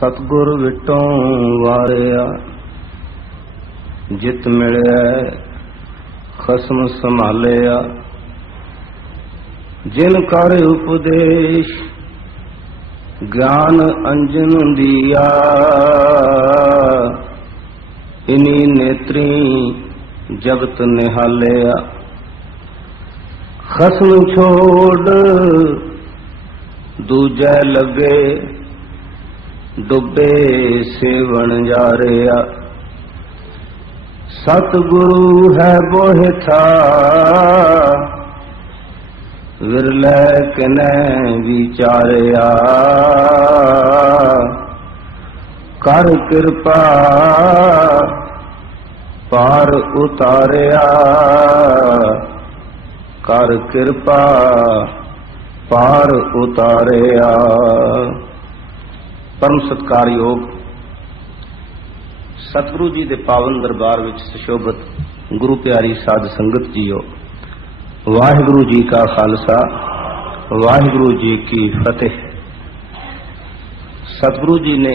सतगुर विटों वारिया जित मिलिया खसम संभालिया। जिन कर उपदेश ज्ञान अंजन दिया, इनी नेत्री जगत निहालिया। खसम छोड़ दूजे लगे, डुबे सेवन जा रहा। सतगुरु है बोहे था, विरले किने विचारिया। कर कृपा पार उतारिया, कर कृपा पार उतारिया। परम सत्कारयोग सतगुरु जी के पावन दरबार विच सुशोभित गुरु प्यारी साध संगत जीओ, वाहिगुरु जी का खालसा वाहिगुरु जी की फतेह। सतगुरु जी ने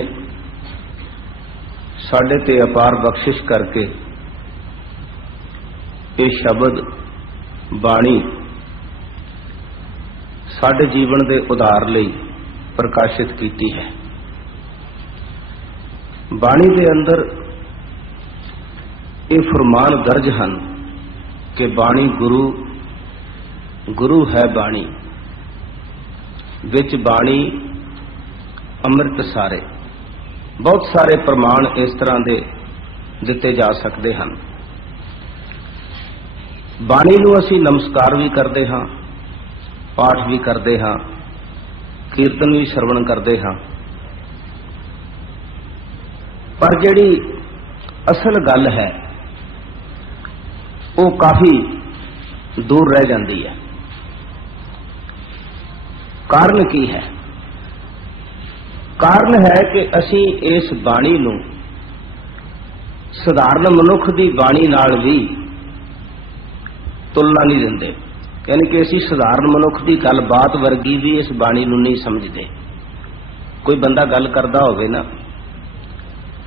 साडे ते अपार बख्शिश करके ये शब्द बाणी साडे जीवन के उधार लई प्रकाशित कीती है। बाणी के अंदर ये फरमान दर्ज हैं कि बाणी गुरु, गुरु है बाणी, विच बाणी अमृत सारे। बहुत सारे प्रमाण इस तरह के दिते जा सकते हैं। बाणी नूं असीं नमस्कार भी करते हाँ, पाठ भी करते हाँ, कीर्तन भी श्रवण करते हाँ, पर जिहड़ी असल गल है वो काफी दूर रह जाती है। कारण की है? कारण है कि असी इस बाणी नूं साधारण मनुख की बाणी नाल भी तुलना नहीं देंदे। यानी कि असी साधारण मनुख की गलबात वर्गी भी इस बाणी नूं नहीं समझते। कोई बंदा गल करदा होवे ना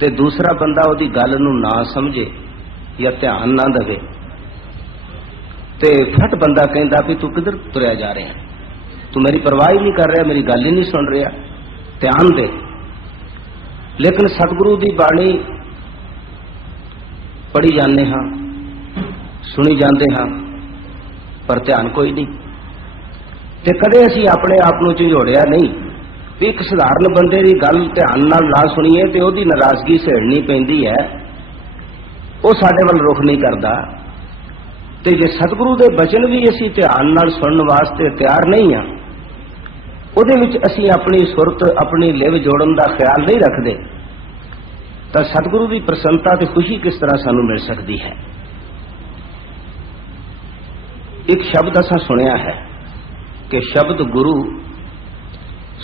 ते दूसरा बंदा उहदी गल नूं ना समझे या ध्यान ना देवे ते फट बंदा कहंदा भी तू किधर तुरया जा रहा है, तू मेरी परवाह ही नहीं कर रहा, मेरी गल ही नहीं सुन रहा, ध्यान दे। लेकिन सतगुरु की बाणी पढ़ी जाने हाँ, सुनी जाते हाँ, पर ध्यान कोई नहीं। ते कदे असी अपने आप को झंझोड़िया नहीं भी एक साधारण बंदे की गल ध्यान नाल ना सुनीए तो उसकी नाराजगी सहेड़नी पैंदी है, वो साडे वल रुख नहीं करता। ते जे सतगुरु के बचन भी असी ध्यान नाल सुनने वास्ते तैयार नहीं हाँ, उहदे विच असी अपनी सुरत अपनी लिव जोड़न का ख्याल नहीं रखते, तो सतगुरु की प्रसन्नता ते खुशी किस तरह सानू मिल सकती है। एक शब्द असा सुनिया है कि शब्द गुरु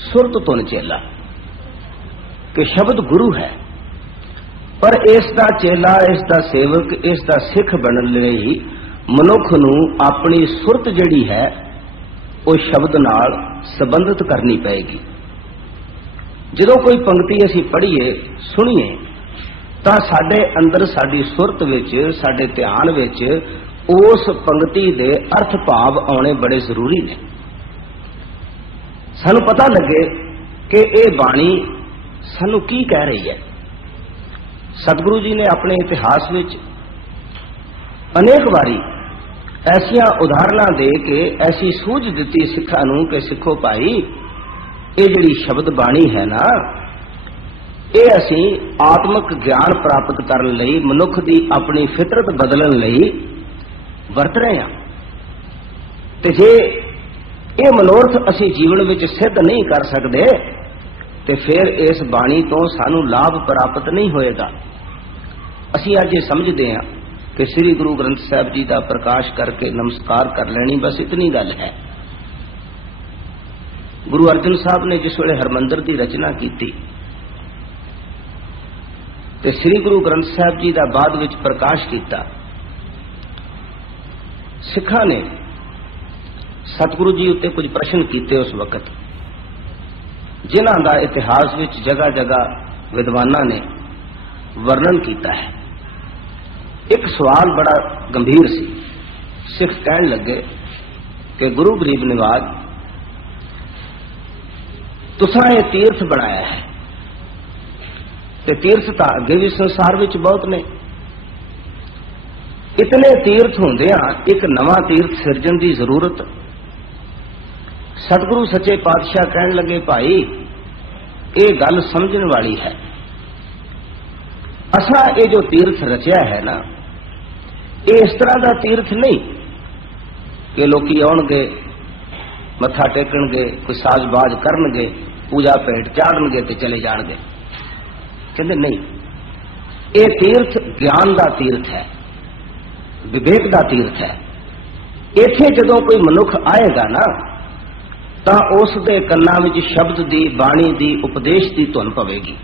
सुरत तो चेला, कि शब्द गुरु है, पर इसका चेला, इसका सेवक, इसका सिख बनने लई मनुख नूं अपनी सुरत जिहड़ी है वो शब्द नाल संबंधित करनी पएगी। जदों कोई पंक्ति असी पढ़ीए सुनीए तां साडे अंदर साडी सुरत विच साडे ध्यान विच उस पंक्ति दे अर्थ भाव आने बड़े जरूरी ने। सानू पता लगे कि ये बाणी सानू की कह रही है। सतगुरु जी ने अपने इतिहास विच अनेक बारी ऐसिया उदाहरणा दे के ऐसी सूझ दी सिखा नूं कि सिखो भाई ये जिहड़ी शब्द बाणी है ना, ये असी आत्मक ज्ञान प्राप्त करने लई मनुख की अपनी फितरत बदलने लई वरत रहे हैं। ते जे ये मनोरथ असी जीवन में सिद्ध नहीं कर सकते तो फिर इस बाणी तो सानू लाभ प्राप्त नहीं होएगा। असी अज ये समझते हैं कि श्री गुरु ग्रंथ साहब जी का प्रकाश करके नमस्कार कर लेनी, बस इतनी गल है। गुरु अर्जन साहब ने जिस वेले हरमंदिर की रचना की ते श्री गुरु ग्रंथ साहब जी का बाद विच प्रकाश किया, सिखा ने सतगुरु जी उत्ते कुछ प्रश्न किए उस वक्त, जिन्हां दा इतिहास विच जगह जगह विद्वाना ने वर्णन किया है। एक सवाल बड़ा गंभीर सी। सिख कहन लगे कि गुरु गरीब निवाज, तुसां ये तीर्थ बनाया है, ते तीर्थ तां अगे भी संसार विच बहुत ने। इतने तीर्थ होंदियां एक नवा तीर्थ सिरजन की जरूरत। सतगुरु सच्चे पातशाह कहन लगे, भाई ये गल समझण वाली है। असा ये जो तीर्थ रचिया है ना, ये इस तरह का तीर्थ नहीं कि लोग आउणगे, मत्था टेकणगे, कोई साजबाज करनगे, पूजा भेंट चाढ़नगे ते चले जाणगे। कहते नहीं, ये तीर्थ ज्ञान का तीर्थ है, विवेक का तीर्थ है। इत्थे जदों कोई मनुख आएगा ना, तां उस दे कन्नां विच शब्द दी, बाणी दी, उपदेश दी धुन पवेगी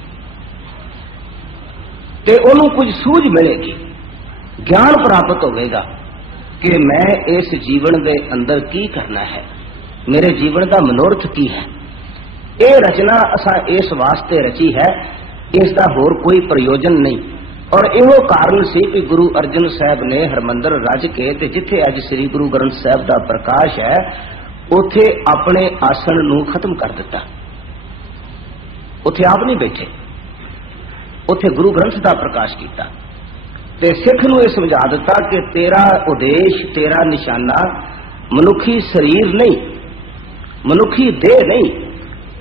ते उहनूं कुछ सूझ मिलेगी, ज्ञान प्राप्त होगा कि मैं इस जीवन के अंदर की करना है, मेरे जीवन का मनोरथ की है। ये रचना असा इस वास्ते रची है, इसका होर कोई प्रयोजन नहीं। और इहो कारण सी कि गुरु अर्जन साहब ने हरमंदर रज के ते जिथे अज श्री गुरु ग्रंथ साहब का प्रकाश है, उथे अपने आसन नूं खत्म कर दिता। उथे आप नहीं बैठे, उथे गुरु ग्रंथ का प्रकाश किया ते सिख नूं यह समझा दिता कि तेरा उद्देश, तेरा निशाना मनुखी शरीर नहीं, मनुखी देह नहीं,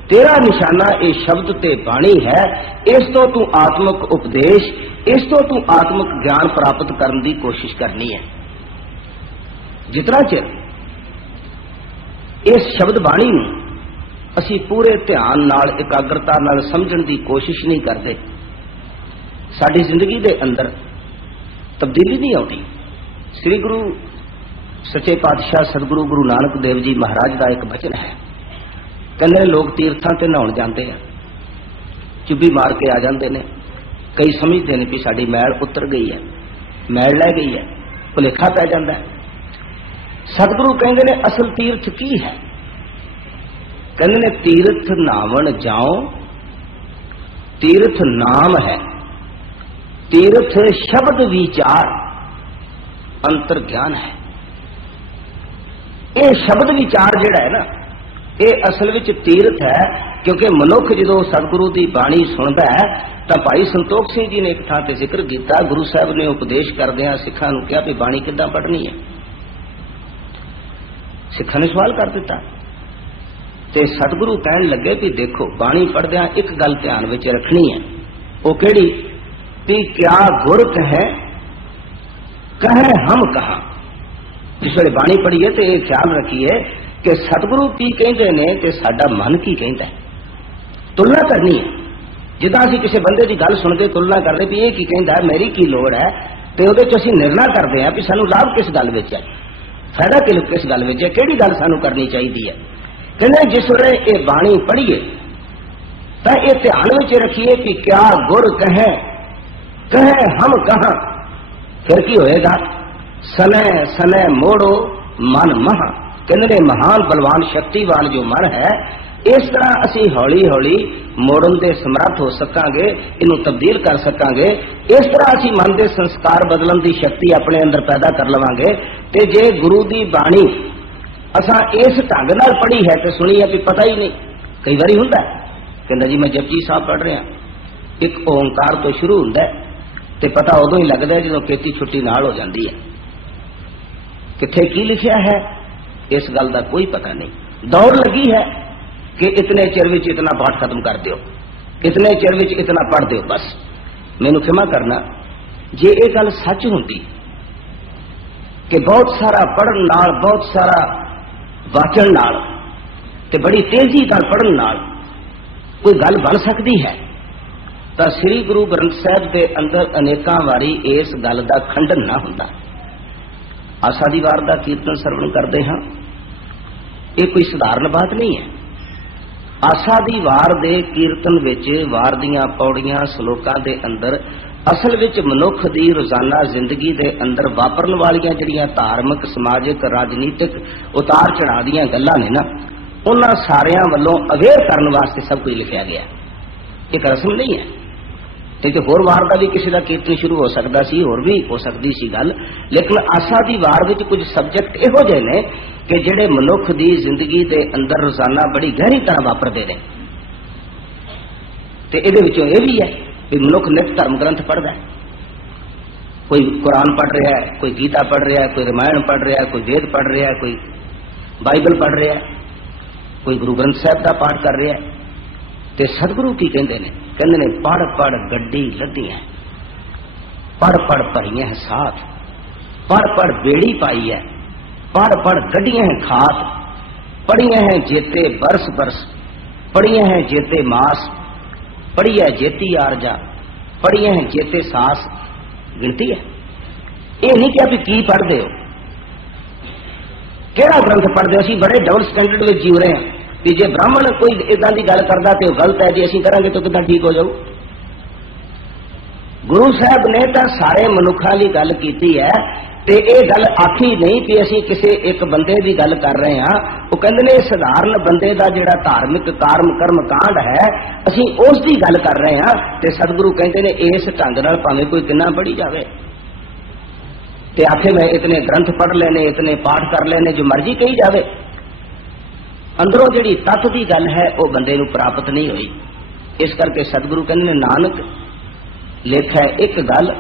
तेरा निशाना ये शब्द ते बाणी है। इस तो तू आत्मक उपदेश, इस तो तू आत्मक ज्ञान प्राप्त करने की कोशिश करनी है। जितना चिर इस शब्द बाणी नूं असी पूरे ध्यान नाल, एकाग्रता नाल समझण की कोशिश नहीं करते, साडी जिंदगी दे अंदर तब्दीली नहीं आती। श्री गुरु सच्चे पातशाह सतगुरु गुरु नानक देव जी महाराज का एक वचन है, कहने लोग तीर्थां ते नहाउण जाते हैं, चुब्बी मार के आ जाते हैं। कई समझते हैं कि साडी मैल उतर गई है, मैल लै गई है, भुलेखा पै जाता है। सतगुरु कहते ने असल तीर्थ की है? कहते ने तीर्थ नावण जाओ, तीर्थ नाम है, तीर्थ शब्द विचार, अंतर ज्ञान है। ये शब्द विचार जिहड़ा है ना, ये असल विच तीर्थ है। क्योंकि मनुख जो सतगुरु की बाणी सुनता है, तो भाई संतोख सिंह जी ने एक थां ते जिक्र किया, गुरु साहब ने उपदेश करदिआं सिखां नूं कहा भी बाणी किद्दां पढ़नी है। सिखां ने सवाल कर दिता ते सतगुरु कहन लगे भी देखो, बाणी पढ़दिआं एक गल ध्यान विच रखनी है, वो किहड़ी भी क्या गुर कहे, कहे हम कहा। जिस वेले बाणी पढ़ीए तो यह ख्याल रखिए कि सतगुरु की कहते ने ते साडा मन की कहता है। तुलना करनी है, जिदा असीं किसी बंदे की गल सुनते तुलना करते भी ये की कहता है, मेरी की लोड़ है, तो उहदे च असीं निर्णय करते हैं भी सानूं लाभ किस गल विच है, फायदा किस गल विच है, किहड़ी गल सानूं करनी चाहिए है। कहने जिस वेले ये बाणी पढ़ीए तो यह ध्यान विच रखिए कि क्या गुर कहे, कहे हम कहा। फिर की होएगा, सने सने मोड़ो मन महा। कहने महान बलवान शक्तिवान जो मन है, इस तरह असी हौली हौली मोड़न दे समर्थ हो सकांगे, इनू तब्दील कर सकांगे। इस तरह असी मन दे संस्कार बदलन की शक्ति अपने अंदर पैदा कर लवांगे। ते जे गुरु की बाणी असा इस ढंग नाल पढ़ी है तो सुनी है भी पता ही नहीं। कई बारी हुंदा कहंदा जी मैं जपजी साहब पढ़ रहा, एक ओंकार तो शुरू हुंदा ते पता उदों ही लगता है जो खेती छुट्टी नाल हो जाती है। किथे की लिखिया है इस गल का कोई पता नहीं। दौड़ लगी है कि इतने चिर विच इतना पाठ खत्म कर दो, इतने चिर विच इतना पढ़ दो। बस मैनू क्षमा करना जे ये गल सच होंदी कि बहुत सारा पढ़न नाल, बहुत सारा वाचन नाल ते बड़ी तेजी नाल पढ़न नाल कोई गल बन सकती है, तो श्री गुरु ग्रंथ साहब के अंदर अनेकां वारी इस गल का खंडन ना हुंदा। आसा दी वार का कीर्तन सरवण करते हाँ, ये कोई साधारण बात नहीं है। आसा दी वार दे कीर्तन विच वार दियां पौड़ियां सलोकां दे अंदर असल विच मनुख दी रोजाना जिंदगी दे अंदर वापरन वालियां जिहड़ियां धार्मिक, समाजिक, राजनीतिक उतार चढ़ाव दीयां गल्लां ने ना, उन्हां सारियां वल्लों अवेयर करन वास्ते सब कुछ लिखिया गया। एक रस्म नहीं है ਤੇ ਹੋਰ ਵਾਰ ਦਾ ਵੀ ਕਿਸੇ ਦਾ ਕੀਰਤਨ ਸ਼ੁਰੂ ਹੋ ਸਕਦਾ ਸੀ, ਹੋਰ ਵੀ ਹੋ ਸਕਦੀ ਸੀ ਗੱਲ, ਲੇਕਿन ਆਸਾ ਦੀ ਵਾਰ ਵਿੱਚ ਕੁਝ ਸਬਜੈਕਟ ਇਹੋ ਜਿਹੇ ਨੇ ਕਿ ਜਿਹੜੇ ਮਨੁੱਖ ਦੀ ਜ਼ਿੰਦਗੀ ਦੇ ਅੰਦਰ ਰੋਜ਼ਾਨਾ ਬੜੀ ਗਹਿਰੀ ਤਰ੍ਹਾਂ ਵਾਪਰਦੇ ਨੇ। ਤੇ ਇਹਦੇ ਵਿੱਚੋਂ ਇਹ ਵੀ ਹੈ ਵੀ ਮਨੁੱਖ ਨਿਤ ਧਰਮ ਗ੍ਰੰਥ ਪੜ੍ਹਦਾ ਹੈ, कोई कुरान पढ़ रहा है, कोई गीता पढ़ रहा है, कोई रामायण पढ़ रहा है, कोई वेद पढ़ रहा है, कोई बाइबल पढ़ रहा है, कोई गुरु ग्रंथ साहब का पाठ कर रहा है। ते सतगुरु की कहते ने पढ़ पढ़ गड्डी लदी है, पढ़ पढ़ भरी है साथ, पढ़ पढ़ बेड़ी पाई है, पढ़ पढ़ गड्डियां हैं खात, पढ़िया हैं जेते बरस बरस, पढ़िया हैं जेते मास, पढ़ी है जेती आरजा, पढ़िया हैं जेते सास। गिनती है, ये नहीं कि की पढ़ते हो, केड़ा ग्रंथ पढ़ते हो। असीं बड़े डबल स्टैंडर्ड में जीव रहे हैं कि जे ब्राह्मण कोई इदां दी गल करदा ते गलत है, जे असीं करांगे तो किदां ठीक हो जाऊ। गुरु साहब ने तो सारे मनुखा की गल कीती है, ते ये गल आखी नहीं कि असीं किसी एक बंदे की गल कर रहे हैं। वो कहंदे ने साधारण बंदे का जिहड़ा धार्मिक कर्म कांड है, असीं उस दी गल कर रहे हैं। ते सतगुरु कहंदे ने इस ढंग नाल भावें कोई किन्ना पढ़ी जावे ते आखे मैं इतने ग्रंथ पढ़ लेने, इतने पाठ कर लेने, जो मर्जी कही जावे, अंदरों जिहड़ी तत्त दी गल है वो बंदे नूं प्राप्त नहीं हुई। इस करके सतगुरु कहंदे ने नानक लेखा एक गल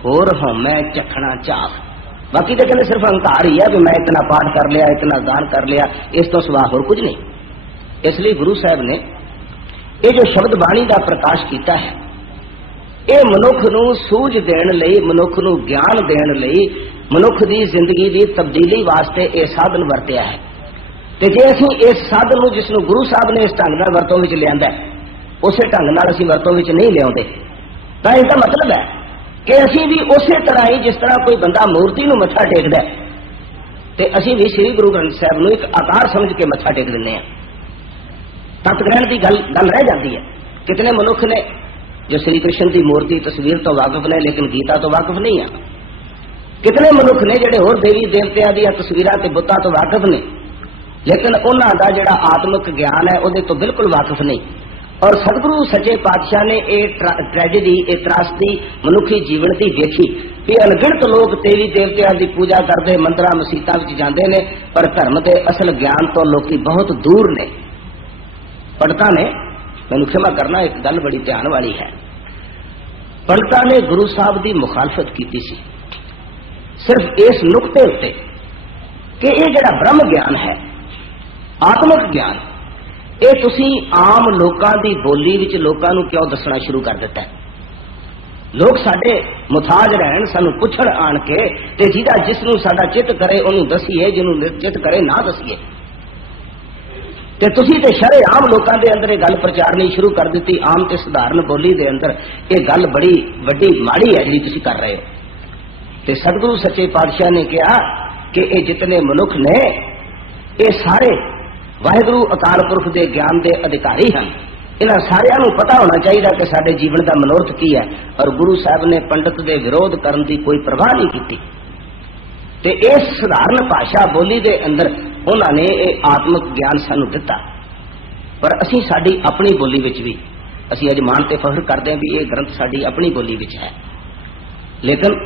होर होमै चखना चाह। बाकी तो कहते सिर्फ अहंकार ही है कि मैं इतना पाठ कर लिया, इतना दान कर लिया, इस तो सिवा होर कुछ नहीं। इसलिए गुरु साहब ने ये जो शब्द बाणी का प्रकाश किया है, ये मनुख नूं सूझ देण लई, मनुख नूं ज्ञान देण लई, मनुख की जिंदगी की तब्दीली वास्ते यह साधन वरत्या है। ते जे असीं इस साधन नूं जिसनूं गुरु साहब ने इस ढंग नाल वरतों विच लिआंदा है, उसे ढंग नाल असीं वरतों विच नहीं लिआउंदे, तां इसदा मतलब है कि असीं भी उस तरह ही जिस तरह कोई बंदा मूर्ति नूं मत्था टेकदा है, ते असीं भी श्री गुरु ग्रंथ साहब नूं एक आकार समझ के मत्था टेक दिंदे हां। तत् ग्रहण की गल रह जाती है। कितने मनुख ने जो श्री कृष्ण की मूर्ति तस्वीर तो वाकिफ ने लेकिन गीता तो वाकिफ नहीं है। कितने मनुख ने जिहड़े होर देवी देवतियां दी तस्वीरां ते बुतां तो वाकिफ ने, लेकिन उन्हां दा जिहड़ा आत्मिक ज्ञान है उहदे तो बिल्कुल वाकिफ नहीं। और सतगुरु सच्चे पातशाह ने एक ट्रैजेडी, एक त्रासदी मनुखी जीवन की देखी कि अनगिनत लोग देवी देवतियां की पूजा करते, मंदिरां मसीतां विच जांदे ने, पर धर्म के असल ज्ञान तो लोग बहुत दूर ने। पंडितां ने, मैनूं क्षमा करना एक गल बड़ी ध्यान वाली है, पंडितां ने गुरु साहब की मुखालफत की सी सिर्फ इस नुकते उत्ते कि यह जिहड़ा ब्रह्म ज्ञान है, आत्मिक ज्ञान, ये तुसी आम लोकां दी बोली विच लोकां नूं क्यों दसना शुरू कर दिता है। लोग साडे मुथाज रहन, सानू पुछण आण के, ते जिहदा जिसनूं साडा चित करे उहनूं दसीए, जिहनूं चित करे ना दसीए। ते तुसी ते शरे आम लोकां दे अंदर ये गल प्रचारनी शुरू कर दी, आम ते सधारण बोली दे अंदर ये गल बड़ी वड्डी माड़ी है जिहड़ी तुसी कर रहे हो। ते सतगुरु सच्चे पातशाह ने कहा कि ये जितने मनुख ने ये सारे वाहिगुरु अकाल पुरख के ज्ञान के अधिकारी हैं। इन्हां सारियां नूं पता होना चाहिए कि साडे जीवन का मनोरथ की है। और गुरु साहब ने पंडित के विरोध करने की कोई परवाह नहीं की। ते इस साधारण भाषा बोली के अंदर उन्होंने ये आत्मिक ज्ञान सानू दिता। पर असी साडी अपनी बोली विच भी असी अज मान ते फख्र करते हैं भी ये ग्रंथ साडी अपनी बोली विच है, लेकिन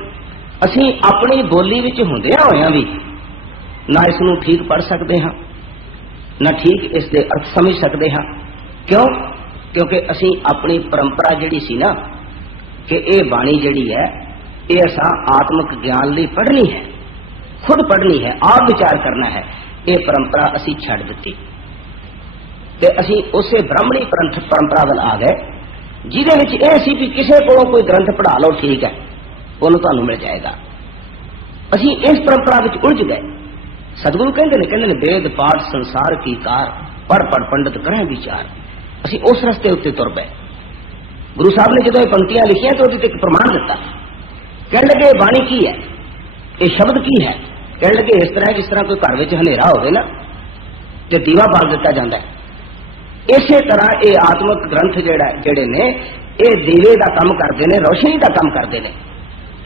असी अपनी बोली विच हुंदियां होइयां भी ना इसनूं ठीक पढ़ सकते हाँ, ना ठीक इसके अर्थ समझ सकते हाँ। क्यों? क्योंकि असी अपनी परंपरा जिहड़ी सी ना कि ये बाणी जिहड़ी है ये असां आत्मिक ज्ञान लई पढ़नी है, खुद पढ़नी है, आप विचार करना है, ये परंपरा असी छड़ दी ते असी उसे ब्राह्मणी परंपरा वाल आ गए, जिहदे विच यह सी भी किसी को कोई ग्रंथ पढ़ा लो ठीक है, उन्होंने तुहानूं मिल जाएगा। असी इस परंपरा विच उलझ गए। सतगुरु कहते ने वेद पाठ संसार की कार, पढ़ पढ़ पंडित करें विचार। असी उस रस्ते उत्ते तुर पए। गुरु साहब ने जो पंक्तियां लिखियां तो एक प्रमाण दिता। कह लगे बाणी की है, ये शब्द की है। कह लगे इस तरह जिस तरह कोई घर में हनेरा हो ना तो दीवा बाल दिता जाता है, इस तरह ये आत्मिक ग्रंथ जेड़े ने ये दीवे का काम करते हैं, रोशनी का काम करते हैं।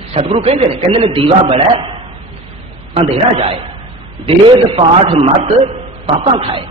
सतगुरु कहते ने दीवा बड़ा अंधेरा जाए, वेद पाठ मत पापा खाए।